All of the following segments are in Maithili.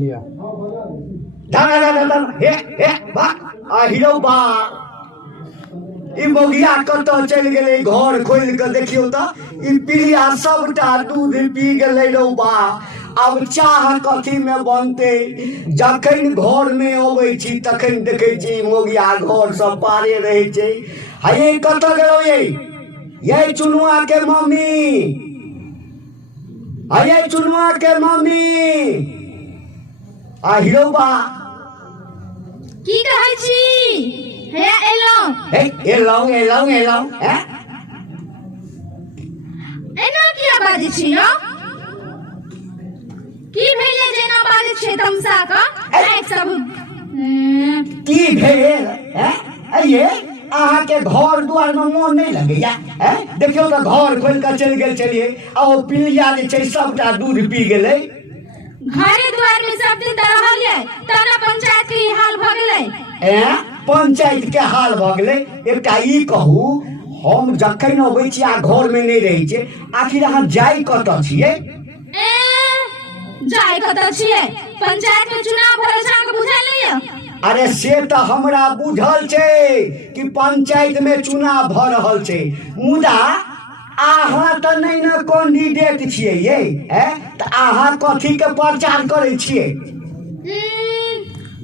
लिया हिरौ बा ई मोगिया कतऽ चलि गेलै घर खोलि कऽ देखियौ तऽ ई पिलिया सबटा दूध पी गेलै रौ बा अब चाह कथी में बनते जखन घर में अबै छी तखन देखै छी मोगिया घर सब पारे रहै छै हे कतऽ गेलौ ये चुनुआ के मम्मी हे चुनुआ के मम्मी आ हिरौ बा की कहै छी हे एलौं हैं एना किया बाजै छी यौ की भेलै जे एना बाजै छी तमसा क एक सब की भेल हैं ये अहाँ के घर द्वार में मोन नहीं लगैया हैं देखियो तो घर खोल के चल गेल छलिए आ ओ पिलिया जे छै सबटा दूध पी गेलै घरे द्वार में सब दिन त रहलिए तना पंचायत के हाल भ गेलै पंचायत के हाल भ गेलै एकटा ई कहू हम जखन अबै छी आ घर में नहीं रहै छै आखिर अहाँ जाई कतऽ छियै जाई कतऽ छियै पंचायत में चुनाव भरै छै अहाँके बुझल नहीं है अरे से तो हमरा बुझल छै कि पंचायत में चुनाव भ रहल छै मुदा अहाँ तो नहीं न कैंडिडेट छियै ये त अहाँ कथी के प्रचार करै छियै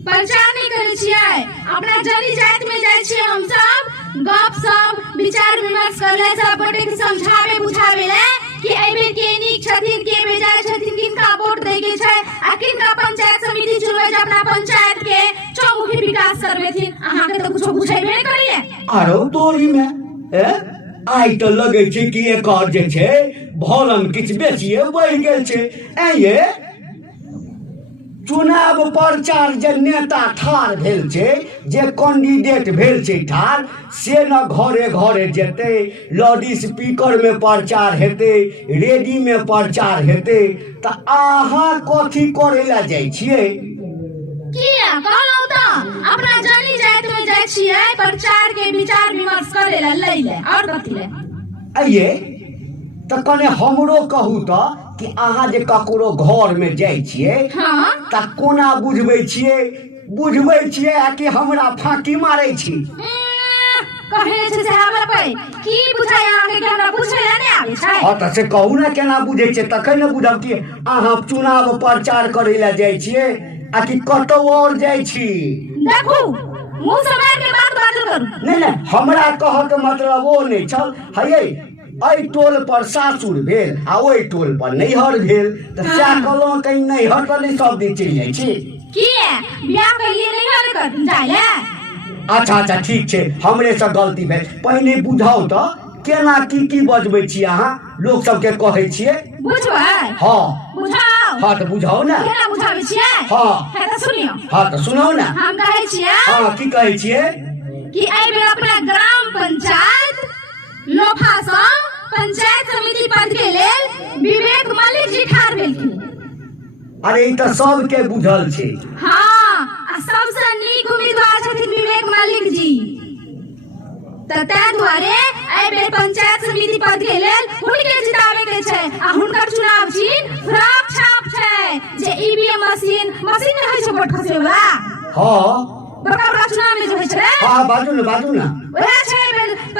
प्रचार नहीं करे छियै अपना जनी जात में जाय छियै हम सब गप सब विचार विमर्श करले सब गोटे के समझावे बुझावे ले कि एबे के नीक छथिन के बेजाय छथिन किनका वोट दे के छै आ किनका पंचायत समिति चुनबै जे अपना पंचायत के चौमुखी विकास करबेथिन अहाँ के तो कुछो बुझाइबे नहीं करिए आरो तोरी में आई तो लगे छै कि एकर जे छै भरम किछ बेसिए बढ़ गेल छै ये चुनाव प्रचार जे नेता ठार भेल छै जे कैंडिडेट भेल छै ठार से न घरे घरे जेते लाउड स्पीकर में प्रचार हेते रेडी में प्रचार हेते त अहाँ कथी करे ला जाइ छियै किया कहलौ त अपना जानी जात में जाय छियै प्रचार के विचार विमर्श करे ला ले ले और कथि ले आइए त कने हमरो कहू त कि अहाँ जे ककरो घर में जाय छियै त कोना बुझबै छियै आ कि हमरा फाँकी मारै छी कहे छै से हमरा पे की बुझाय अहाँ के हमरा पूछै ला नहीं आबै छै हां त से कहू ना केना बुझै छै तखन न बुझब कि अहाँ चुनाव प्रचार करै ला जाय छियै आ कि कतौ और जाय छी देखू मुंह समार के बात बाजल करू नहीं हमरा कह के मतलब ओ नहीं छल हे एहि टोल पर सासुर भेल आ ओहि टोल पर नैहर भेल त सएह कहलहुँ कहीं नैहर त नहीं सब दिन चलि जाइ छी किया बियाह कइले नैहर कर जाइले अच्छा ठीक छै हमरे से गलती भेल पहिने बुझाओ त केना की बजबै छी अहाँ लोग सब के कहै छियै बुझबै हां बुझाओ हां त बुझाओ ना केना बुझाबै छियै हां है त सुनियो हां त सुनाओ ना हम कहै छियै हां की कहै छियै कि एहि बेर अपना ग्राम पंचायत लोफा सँ पंचायत समिति पद के लेल विवेक मलिक जी ठार भेलखिन अरे ई त सबके बुझल छै हां सबसे नीक उम्मीदवार छथिन विवेक मलिक जी त ताहि दुआरे एहि बेर पंचायत समिति पद के लेल हुनके जिताबे के छै आ हुनकर चुनाव चिन्ह फ्रॉक छाप छै जे ईवीएम मशीन रहै छै वोट खसे वाला हां बड़ा चुनाव में जो है छै हां बाजू ना ओहे छै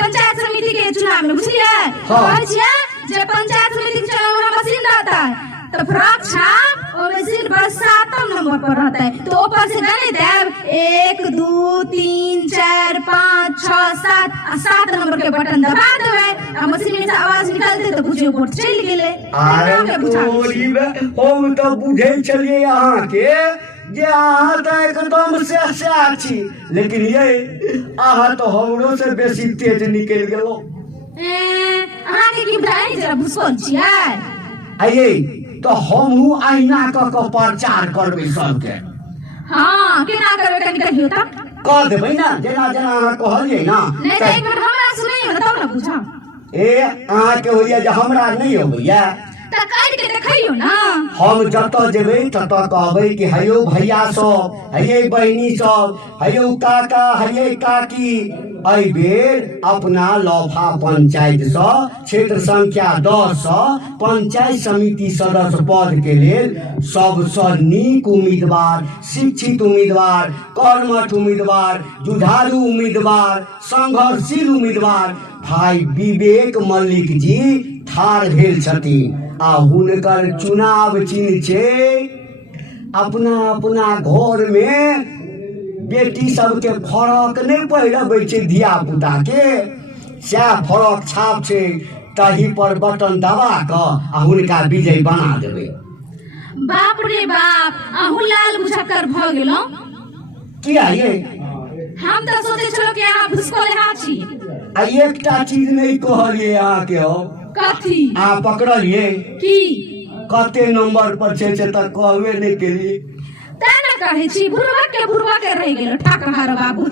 पंचायत समिति के चुनाव में बुझलिए कहै छियै जे पंचायत समिति के चुनाव में मशीन रहता है तो फ्रॉक छाप और मशीन पर 7 नंबर पर रहता है तो ऊपर से गने देव 1 2 3 4 5 6 7 नंबर के बटन दबा देबै आ मशीन में से आवाज निकलते तो बुझियो वोट चलि गेलै अरे तोरी में हम तो बुझै छलिए अहाँ के जे अहाँ तो एकदम से छी लेकिन ये अहाँ तो हमरो से बेसी तेज निकल गेलो अहाँ के की बुझाइ जरा भुसकोल छियै आइए तो हमहू आईना क प्रचार करबै सबके हां केना करबै कनि कहियो त कह देबै ना जेना अहाँ कहलिए ना नहीं तो एक बार हमरा सुनाइयो तब ना बुझा अहाँ के होइया जे हमरा नहीं होइया त काट के देखियो ना। हम जतऽ जेबै ततऽ कहबै कि हेयौ भैया सब, हेयै बहिनी सब, हेयौ काका, हेयै काकी, एहि बेर अपना लौफा पंचायत सँ क्षेत्र संख्या 10 सँ पंचायत समिति सदस्य पद के लेल सबसँ नीक उम्मीदवार, शिक्षित उम्मीदवार, कर्मठ उम्मीदवार, जुझारू उम्मीदवार, संघर्षशील उम्मीदवार भाई विवेक मल्लिक जी ठाढ़ भेल छथिन। आ हुनकर चुनाव चिन्ह छै अपना अपना घर में बेटी सबके फरक नहीं पहिरबै छै धिया पुता के, सएह फरक छाप छै, तही पर बटन दबा कऽ आ हुनका विजय बना देबै। बाप रे बाप, अहूँ लाल बुझक्कर भ गेलौं। किया ये? हम तऽ सोचे छलौ कि अहाँ भुसकोले छी। आ एकटा चीज नहीं कहलिए अहाँ के हो। कथी? अहाँ पकड़लिए की? कते नंबर पर छै से तऽ कहबे नहीं केलिए। तेना कहै छी, बुढ़वा के रहि गेल ठकहर बाबू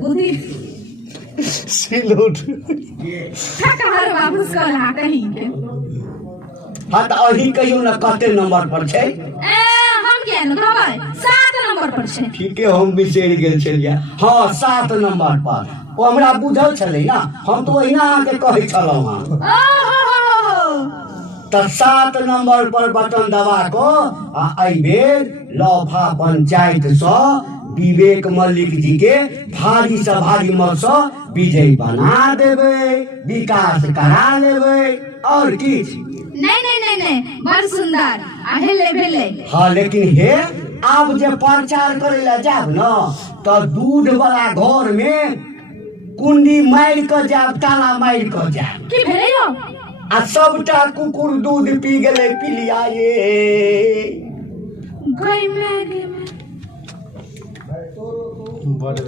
बुद्धि सिलौट ठकहर बाबू भुसकोला कहीं के। हाँ तऽ अही कहियो ना कते नंबर पर छै। हम किया न कहबै 7 नंबर पर छै। ठीके हम बिसरि गेल छलिए। हाँ 7 नंबर पर ओ हमरा बुझल छलै ना, हम तो ओहिना अहाँके कहै छलहुँ हँ। तऽ 7 नंबर पर बटन दबा कऽ आ एहि बेर लौफा पंचायत सँ विवेक मल्लिक जी के भारी से भारी मत सँ विजय बना देबै, विकास करा लेबै और किछ नहीं, बड़ सुंदर आ भेले। हाँ लेकिन हे आब जे प्रचार करे ला जाब न तऽ दूध वाला घर में कुंडी मारि कऽ जाब, ताला मारि कऽ जाब। की भेलै यौ? आ सबटा कुकुर दूध पी गेलै पिलिया ये। गई में बड़